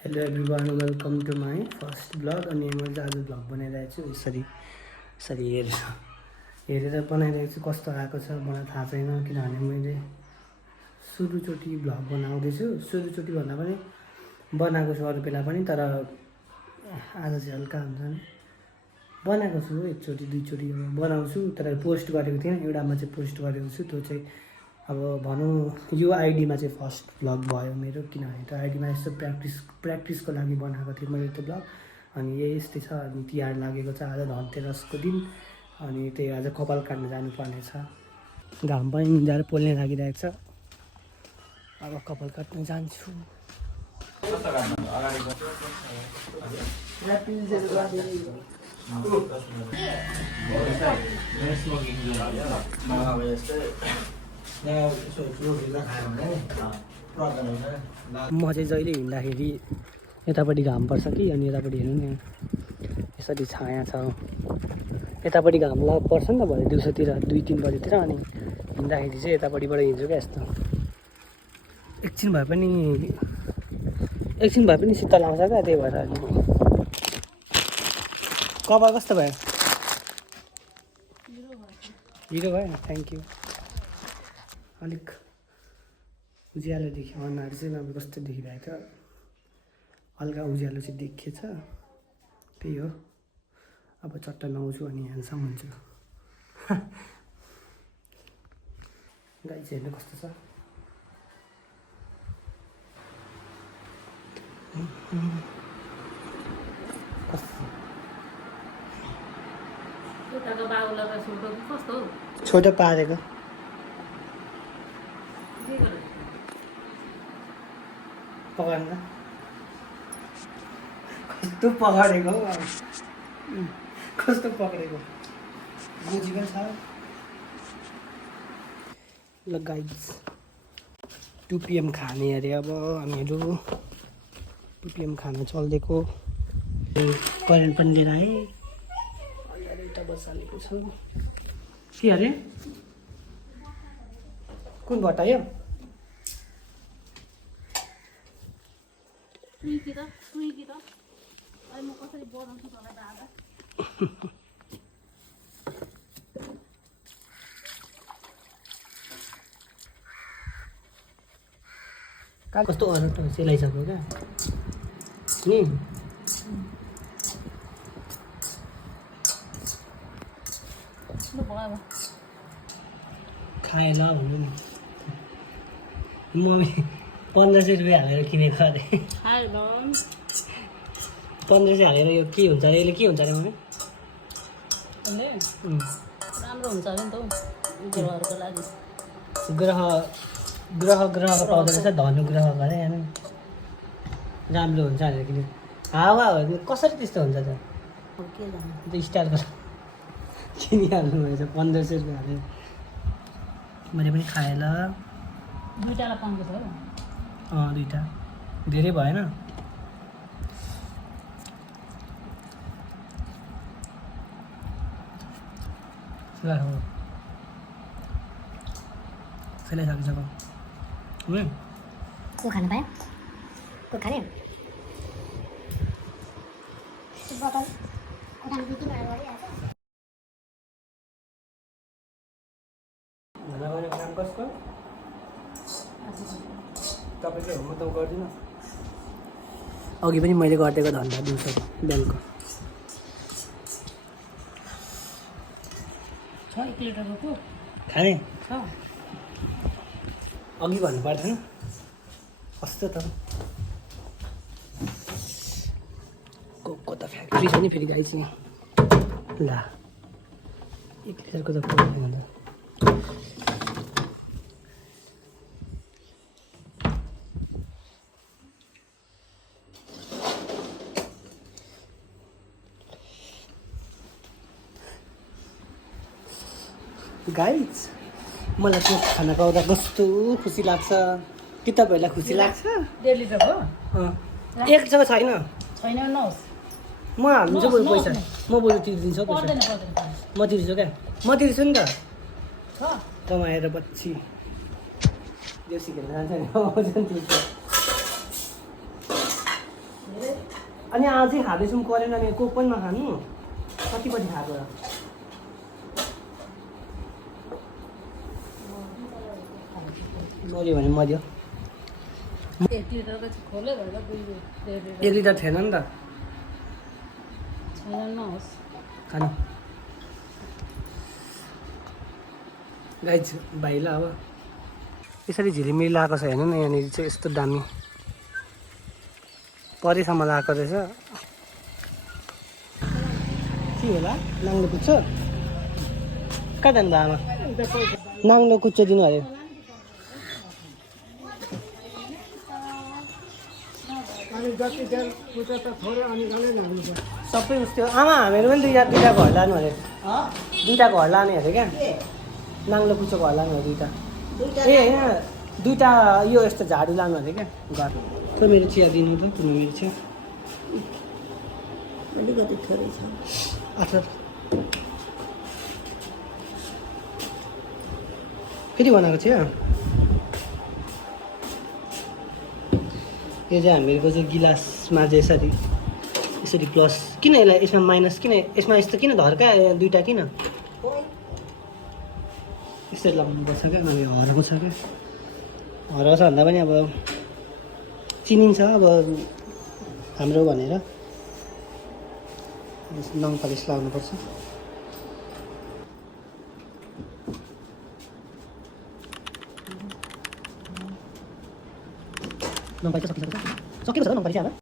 Hello everyone welcome to my first blog. अनि मैले आज ब्लग बनाइरहेको छु। यसरी हेरेर बनाइरहेको छु। कस्तो आएको छ मलाई थाहा छैन, किनभने मैले सुरुचोटि ब्लग बनाउँदैछु। सुरुचोटि भन्दा पनि बनाएको छु अरू बेला पनि, तर आज चाहिँ हल्का हुन्छ नि बनाएको छु। एकचोटि दुईचोटि बनाउँछु, तर पोस्ट गरेको थिएँ। एउटामा चाहिँ पोस्ट गरेको छु। त्यो चाहिँ अब भनौँ यो आइडीमा चाहिँ फर्स्ट ब्लग भयो मेरो, किनभने त्यो आइडीमा यस्तो प्र्याक्टिसको लागि बनाएको थिएँ मैले त्यो ब्लग। अनि यस्तै छ। अनि तिहार लागेको छ, आज धनतेरसको दिन। अनि त्यही आज कपाल काट्न जानुपर्ने छ। घाम पनि मिलाएर पोल्ने लागिरहेको छ। अब कपाल काट्न जान्छु। म चाहिँ जहिले हिँड्दाखेरि यतापट्टि घाम पर्छ कि, अनि यतापट्टि हेर्नु नि यसरी छाया छ। यतापट्टि घाम पर्छ नि त भरे दिउँसोतिर 2-3 बजीतिर। अनि हिँड्दाखेरि चाहिँ यतापट्टिबाट हिँड्छु क्या। यस्तो एकछिन भए पनि शीतल आउँछ क्या, त्यही भएर। अनि कपाल कस्तो भयो? हिरो भयो। Thank you. अलिक उज्यालो देखियो अनुहार चाहिँ, अब कस्तो देखिरहेको थियो। हल्का उज्यालो चाहिँ देखिएछ, त्यही हो। अब चट्ट नुहाउँछु अनि ह्यान्डसम हुन्छु। गाई चाहिँ हेर्नु कस्तो छ। छोटो पारेको पकाउन कस्तो पकाडेको हौ। कस्तो पक्रेको गोजी पनि छ। ल गाइस 2 PM खाने अरे। अब हामीहरू 2 PM खाना चल्दिएको। करेन्ट पनि लिएर आएँ। एउटा बसालेको छु। के अरे कुन बटायो? कस्तो अरटो सेलाइसक्यो क्या नि। खाएँ ल भन्नु नि। मम्मी 1500 रुपियाँ हालेर किनेको अरे। 1500 हालेर यो के हुन्छ अरे? यसले के हुन्छ अरे मम्मी? राम्रो हुन्छ अरे नि त ग्रहहरूको लागि। ग्रह पाउँदो रहेछ। धनु ग्रह गरे होइन, राम्रो हुन्छ भनेर किने। हावा हो कसरी त्यस्तो हुन्छ त? के जानु त्यो स्टाइलको किनिहाल्नु भएछ 1500 रुपियाँ हालेर। मैले पनि खाएँ ल। दुईटालाई पाउँदो छ। 2टा धेरै भएन। सेलाइसकिसक्यो। को खानु पायो? को खाने? बोतल कोठामा 2-3 वटा गरिहाल्छ। काम कसको? तपाईँकै हो, म त गर्दिनँ। अघि पनि मैले गरिदिएको धन्दा दिउँसो बिहानको। 1 लिटरको को खाने छ? अघि भन्नु पर्दैन कस्तो त। को त फ्याक्ट्री छ नि फेरि गाई चाहिँ। ला 1 लिटरको त पाउँदैन त। गाइज मलाई त्यो खाना पाउँदा कस्तो खुसी लाग्छ। कि तपाईँहरूलाई खुसी लाग्छ? 1.5 लिटरको एक जग्गा छैन। छैन नहोस्। म हालिदिन्छु बरु पैसा। म बरु तिर्दिन्छु पैसा। पर्दैन म तिर्छु क्या। म तिर्छु नि त। छ कमाएर पछि देउसी खेल्न जान्छ नि। अनि अझै खाँदैछौँ करेन अनि कोक पनि नखानु कतिपट्टि खाएको र मऱ्यो भने मऱ्यो एक लिटरको चाहिँ खोल्यो भएर 2 1 लिटर थिएन नि त छैन नहोस् खानु गाइज भाइला अब यसरी झिलिमिली लगाएको छ हेर्नु न यहाँनिर चाहिँ यस्तो दामी परेसम्म लगाएको रहेछ के होला नाङ्लो कुच्चो कहाँ जानु आमा नाङ्लो कुच्चो दिनु अरे सबै उस्तो आमा हामीहरू पनि दुईवटा घर लानु अरे दुईवटा घर लाने अरे क्या नाङ्लो कुच्चो घर लानु अरे दुईवटा ए यहाँ दुईवटा यो यस्तो झाडु लानु अरे क्या घर त मेरो चिया दिनु त तिम्रो मेरो चिया अलिकति थोरै छ अच्छा फेरि बनाएको चिया यो चाहिँ हामीहरूको चाहिँ गिलासमा चाहिँ यसरी प्लस किन यसलाई यसमा माइनस किन यसमा यस्तो किन धर्का दुईवटा किन यसरी लगाउनुपर्छ क्या नभए हरेको छ क्या हरेको छ भन्दा पनि अब चिनिन्छ अब हाम्रो भनेर नङ पलिस लगाउनुपर्छ नङ पलिस सकिसकेको छ नङ पलिस हाल